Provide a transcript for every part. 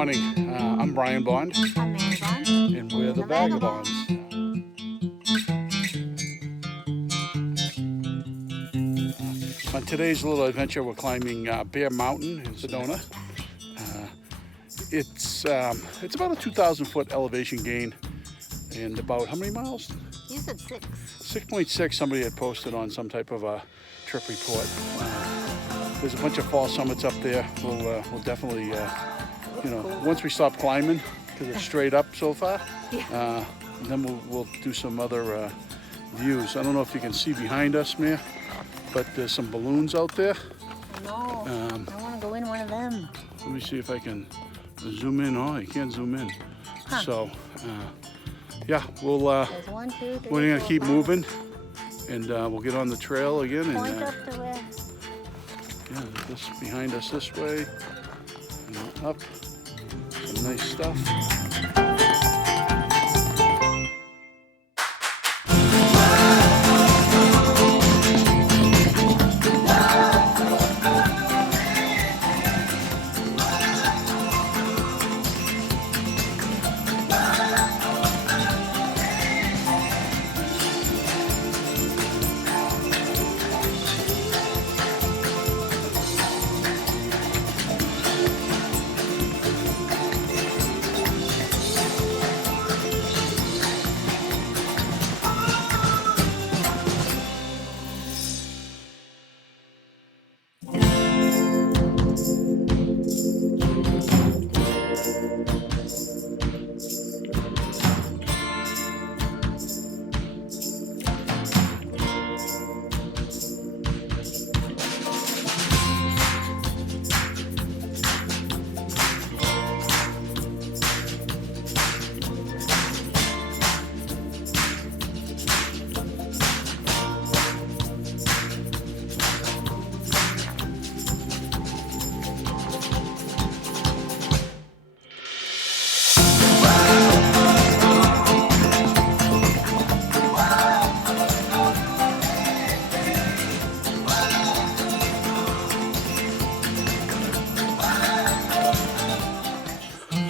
morning. I'm Brian Bond. I'm Mary Bond. And we're the Vagabonds. On today's little adventure, we're climbing Doe Mountain in Sedona. It's about a 2,000-foot elevation gain and about how many miles? You said 6. 6.6. Somebody had posted on some type of a trip report. There's a bunch of fall summits up there. We'll definitely, once we stop climbing, because it's straight up so far, then we'll do some other views. I don't know if you can see behind us, Mia, but there's some balloons out there. No, I want to go in one of them. Let me see if I can zoom in. Oh, you can't zoom in. Huh. So, yeah, we're gonna keep moving, and we'll get on the trail again. Point And up to where? yeah, this behind us this way, and up. Some nice stuff.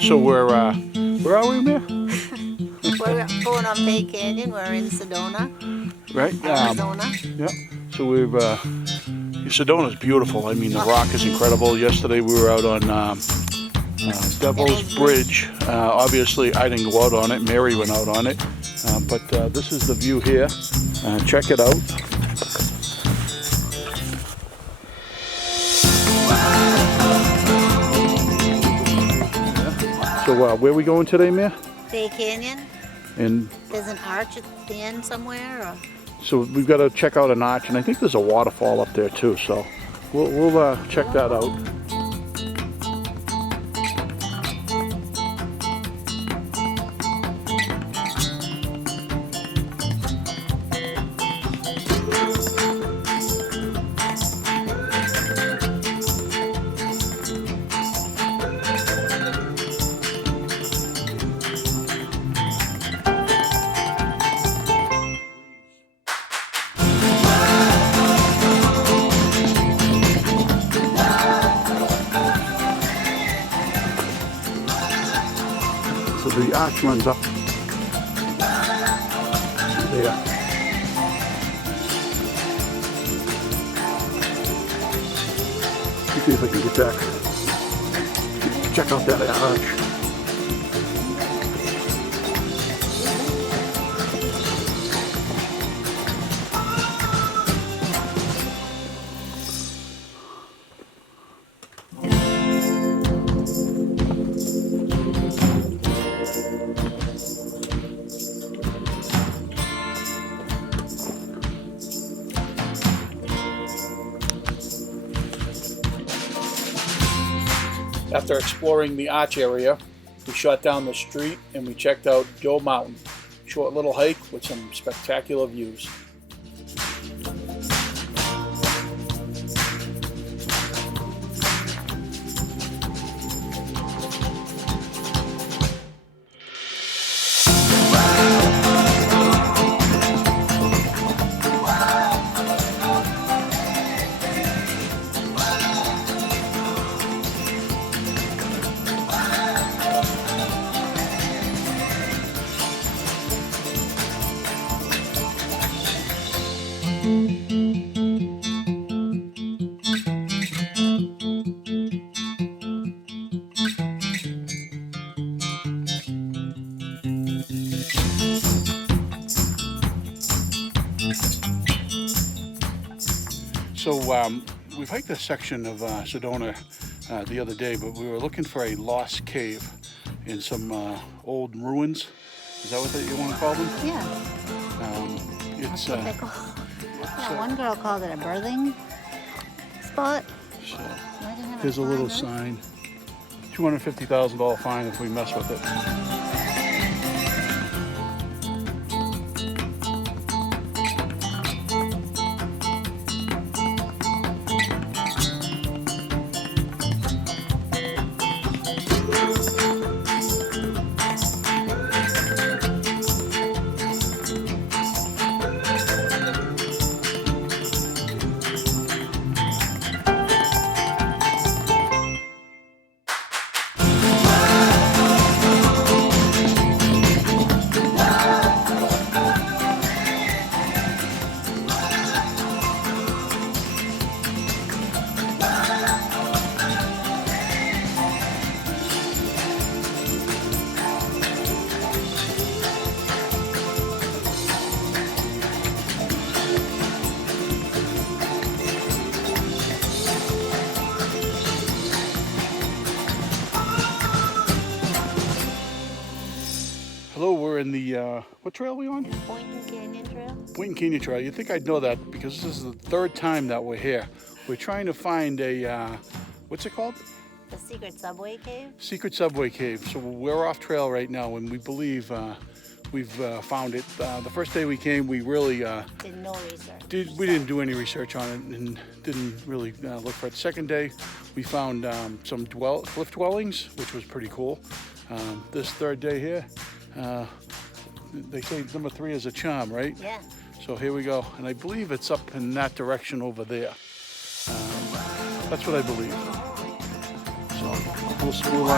So where are we, Mia? We're going on Fay Canyon. We're in Sedona, Right? Arizona. Yeah. So Sedona's beautiful. I mean, the rock is incredible. Yesterday we were out on Devil's Bridge. Obviously, I didn't go out on it. Mary went out on it. But this is the view here. Check it out. So where are we going today, Mia? Fay Canyon. And there's an arch at the end somewhere. Or? So we've got to check out an arch, and I think there's a waterfall up there too. So we'll check that out. So the arch runs up there. Let's see if I can get back. Check out that arch. After exploring the arch area, we shot down the street and we checked out Doe Mountain. Short little hike with some spectacular views. So we've hiked a section of Sedona the other day, but we were looking for a lost cave in some old ruins. Is that what you want to call them? Yeah. It's That's what they call. Yeah, one girl called it a birthing spot. so Why do you have here's a little sign, sign. $250,000 fine if we mess with it. Hello, we're in the, what trail are we on? Boynton Canyon Trail. Boynton Canyon Trail. You'd think I'd know that because this is the third time that we're here. We're trying to find a, what's it called? The secret subway cave. Secret subway cave. So we're off trail right now and we believe we've found it. The first day we came, we really Did no research. we didn't do any research on it and didn't really look for it. Second day, we found some cliff dwellings, which was pretty cool. This third day here, they say number 3 is a charm, right? Yeah. So here we go, and I believe it's up in that direction over there. That's what I believe. So we'll